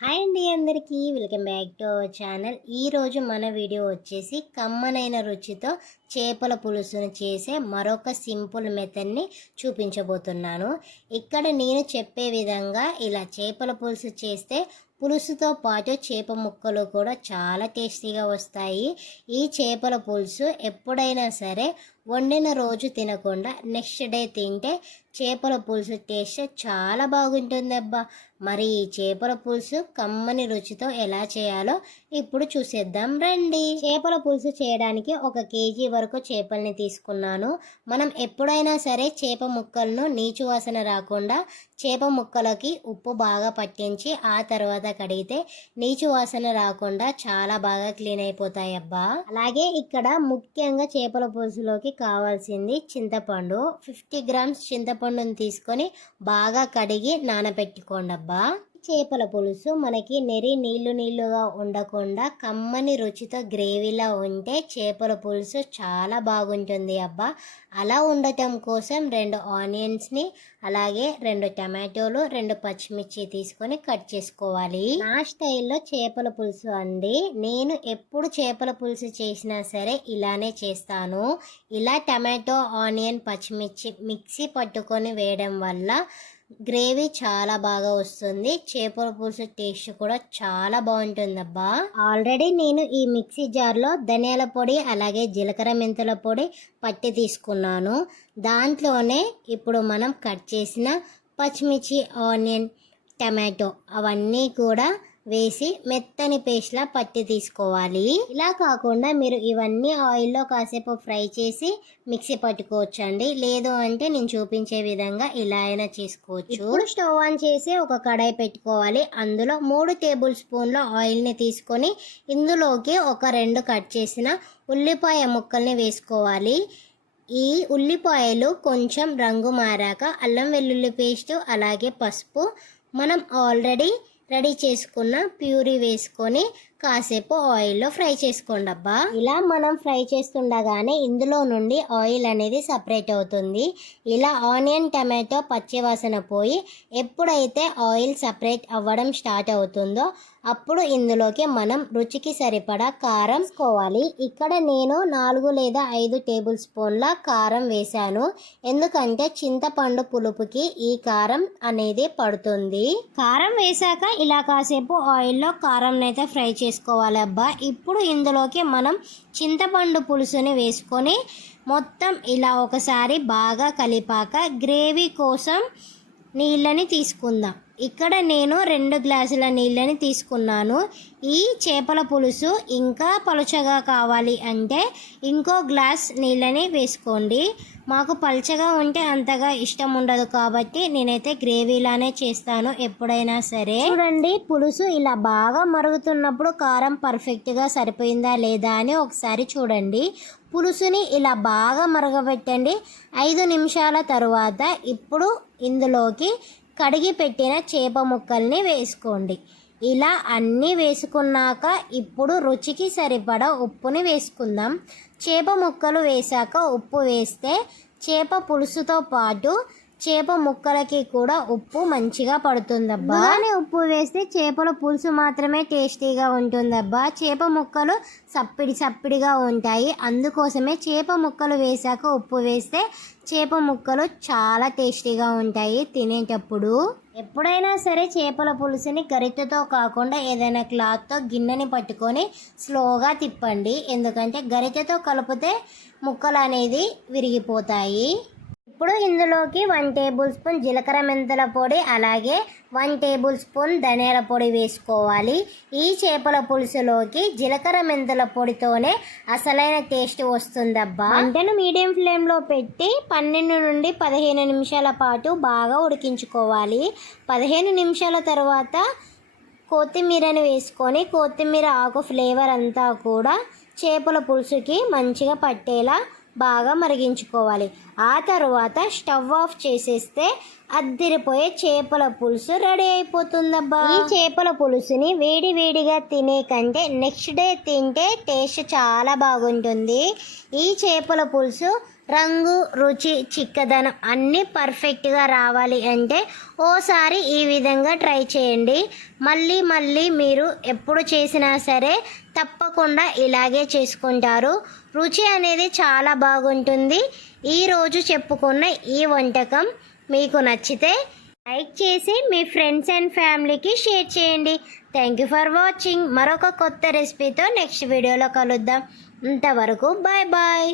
Hi అండి అందరికీ. Welcome back to our channel. ఈరోజు మన వీడియో వచ్చేసి కమ్మనైన రుచితో చేపల పులుసును చేసే మరొక సింపుల్ మెథడ్ని చూపించబోతున్నాను. ఇక్కడ నేను చెప్పే విధంగా ఇలా చేపల పులుసు చేస్తే పులుసుతో పాటు చేప ముక్కలు కూడా చాలా టేస్టీగా వస్తాయి. ఈ చేపల పులుసు ఎప్పుడైనా సరే వండిన రోజు తినకుండా నెక్స్ట్ డే తింటే చేపల పులుసు టేస్ట్ చాలా బాగుంటుంది అబ్బా మరి ఈ చేపల పులుసు కమ్మని రుచితో ఎలా చేయాలో ఇప్పుడు చూసేద్దాం రండి. చేపల పులుసు చేయడానికి ఒక కేజీ వరకు చేపల్ని తీసుకున్నాను. మనం ఎప్పుడైనా సరే చేప ముక్కలను నీచు వాసన రాకుండా చేప ముక్కలకి ఉప్పు బాగా పట్టించి ఆ తర్వాత కడిగితే నీచు వాసన రాకుండా చాలా బాగా క్లీన్ అయిపోతాయి అబ్బా అలాగే ఇక్కడ ముఖ్యంగా చేపల పులుసులోకి కావాల్సింది చింతపండు. ఫిఫ్టీ గ్రామ్స్ చింతపండుని తీసుకొని బాగా కడిగి నానబెట్టుకోండి అబ్బా చేపల పులుసు మనకి నెరి నీళ్ళు నీళ్ళుగా ఉండకుండా కమ్మని రుచితో గ్రేవీలా ఉంటే చేపల పులుసు చాలా బాగుంటుంది అబ్బా. అలా ఉండటం కోసం రెండు ఆనియన్స్ని అలాగే రెండు టమాటోలు రెండు పచ్చిమిర్చి తీసుకొని కట్ చేసుకోవాలి. నా స్టైల్లో చేపల పులుసు అండి. నేను ఎప్పుడు చేపల పులుసు చేసినా సరే ఇలానే చేస్తాను. ఇలా టమాటో ఆనియన్ పచ్చిమిర్చి మిక్సీ పట్టుకొని వేయడం వల్ల గ్రేవీ చాలా బాగా వస్తుంది. చేపల పులుసు టేస్ట్ కూడా చాలా బాగుంటుంది అబ్బా ఆల్రెడీ నేను ఈ మిక్సీ జార్లో ధనియాల పొడి అలాగే జీలకర్ర మెంతుల పొడి పట్టి తీసుకున్నాను. దాంట్లోనే ఇప్పుడు మనం కట్ చేసిన పచ్చిమిర్చి ఆనియన్ టమాటో అవన్నీ కూడా వేసి మెత్తని పేస్ట్లా పట్టి తీసుకోవాలి. ఇలా కాకుండా మీరు ఇవన్నీ ఆయిల్లో కాసేపు ఫ్రై చేసి మిక్సీ పట్టుకోవచ్చు అండి లేదు అంటే నేను చూపించే విధంగా ఇలా అయినా చేసుకోవచ్చు. ఇప్పుడు స్టవ్ ఆన్ చేసి ఒక కడాయి పెట్టుకోవాలి. అందులో మూడు టేబుల్ స్పూన్ల ఆయిల్ని తీసుకొని ఇందులోకి ఒక రెండు కట్ చేసిన ఉల్లిపాయ ముక్కల్ని వేసుకోవాలి. ఈ ఉల్లిపాయలు కొంచెం రంగు మారాక అల్లం వెల్లుల్లి పేస్ట్ అలాగే పసుపు. మనం ఆల్రెడీ రెడీ చేసుకున్న ప్యూరీ వేసుకొని కాసేపు ఆయిల్లో ఫ్రై చేసుకోండి అబ్బా ఇలా మనం ఫ్రై చేస్తుండగానే ఇందులో నుండి ఆయిల్ అనేది సపరేట్ అవుతుంది. ఇలా ఆనియన్ టమాటో పచ్చివాసన పోయి ఎప్పుడైతే ఆయిల్ సపరేట్ అవ్వడం స్టార్ట్ అవుతుందో అప్పుడు ఇందులోకి మనం రుచికి సరిపడా కారం వేసుకోవాలి. ఇక్కడ నేను నాలుగు లేదా ఐదు టేబుల్ స్పూన్ల కారం వేశాను. ఎందుకంటే చింతపండు పులుపుకి ఈ కారం అనేది పడుతుంది. కారం వేశాక ఇలా కాసేపు ఆయిల్లో కారం అయితే ఫ్రై వేసుకోవాలి అబ్బా. ఇప్పుడు ఇందులోకి మనం చింతపండు పులుసుని వేసుకొని మొత్తం ఇలా ఒకసారి బాగా కలిపాక గ్రేవీ కోసం నీళ్ళని తీసుకుందాం. ఇక్కడ నేను రెండు గ్లాసుల నీళ్ళని తీసుకున్నాను. ఈ చేపల పులుసు ఇంకా పలుచగా కావాలి అంటే ఇంకో గ్లాస్ నీళ్ళని వేసుకోండి. మాకు పలుచగా ఉంటే అంతగా ఇష్టం ఉండదు కాబట్టి నేనైతే గ్రేవీలానే చేస్తాను ఎప్పుడైనా సరే. చూడండి పులుసు ఇలా బాగా మరుగుతున్నప్పుడు కారం పర్ఫెక్ట్గా సరిపోయిందా లేదా అని ఒకసారి చూడండి. పులుసుని ఇలా బాగా మరగబెట్టండి ఐదు నిమిషాల తరువాత ఇప్పుడు ఇందులోకి కడిగి పెట్టిన చేప ముక్కల్ని వేసుకోండి. ఇలా అన్నీ వేసుకున్నాక ఇప్పుడు రుచికి సరిపడా ఉప్పుని వేసుకుందాం. చేప ముక్కలు వేశాక ఉప్పు వేస్తే చేప పులుసుతో పాటు చేప ముక్కలకి కూడా ఉప్పు మంచిగా పడుతుందబ్బా. కానీ ఉప్పు వేస్తే చేపల పులుసు మాత్రమే టేస్టీగా ఉంటుందబ్బా. చేప ముక్కలు సప్పిడి సప్పిడిగా ఉంటాయి. అందుకోసమే చేప ముక్కలు వేశాక ఉప్పు వేస్తే చేప ముక్కలు చాలా టేస్టీగా ఉంటాయి తినేటప్పుడు. ఎప్పుడైనా సరే చేపల పులుసుని గరిటెతో కాకుండా ఏదైనా క్లాత్తో గిన్నెని పట్టుకొని స్లోగా తిప్పండి. ఎందుకంటే గరిటెతో కలిపితే ముక్కలు అనేది విరిగిపోతాయి. ఇప్పుడు ఇందులోకి వన్ టేబుల్ స్పూన్ జీలకర్ర మెంతుల పొడి అలాగే వన్ టేబుల్ స్పూన్ ధనియాల పొడి వేసుకోవాలి. ఈ చేపల పులుసులోకి జీలకర్ర మెంతుల పొడితోనే అసలైన టేస్ట్ వస్తుందబ్బా. వంటను మీడియం ఫ్లేమ్లో పెట్టి పన్నెండు నుండి పదిహేను నిమిషాల పాటు బాగా ఉడికించుకోవాలి. పదిహేను నిమిషాల తర్వాత కొత్తిమీరని వేసుకొని కొత్తిమీర ఆకు ఫ్లేవర్ అంతా కూడా చేపల పులుసుకి మంచిగా పట్టేలా బాగా మరిగించుకోవాలి. ఆ తర్వాత స్టవ్ ఆఫ్ చేసేస్తే అద్దిరిపోయే చేపల పులుసు రెడీ అయిపోతుందబ్బా. ఈ చేపల పులుసుని వేడి వేడిగా తినే కంటే నెక్స్ట్ డే తింటే టేస్ట్ చాలా బాగుంటుంది. ఈ చేపల పులుసు రంగు రుచి చిక్కదనం అన్నీ పర్ఫెక్ట్గా రావాలి అంటే ఓసారి ఈ విధంగా ట్రై చేయండి. మళ్ళీ మళ్ళీ మీరు ఎప్పుడు చేసినా సరే తప్పకుండా ఇలాగే చేసుకుంటారు. రుచి అనేది చాలా బాగుంటుంది. ఈరోజు చెప్పుకున్న ఈ వంటకం మీకు నచ్చితే లైక్ చేసి మీ ఫ్రెండ్స్ అండ్ ఫ్యామిలీకి షేర్ చేయండి. థ్యాంక్ యూ ఫర్ వాచింగ్ మరొక కొత్త రెసిపీతో నెక్స్ట్ వీడియోలో కలుద్దాం. ఇంతవరకు బాయ్ బాయ్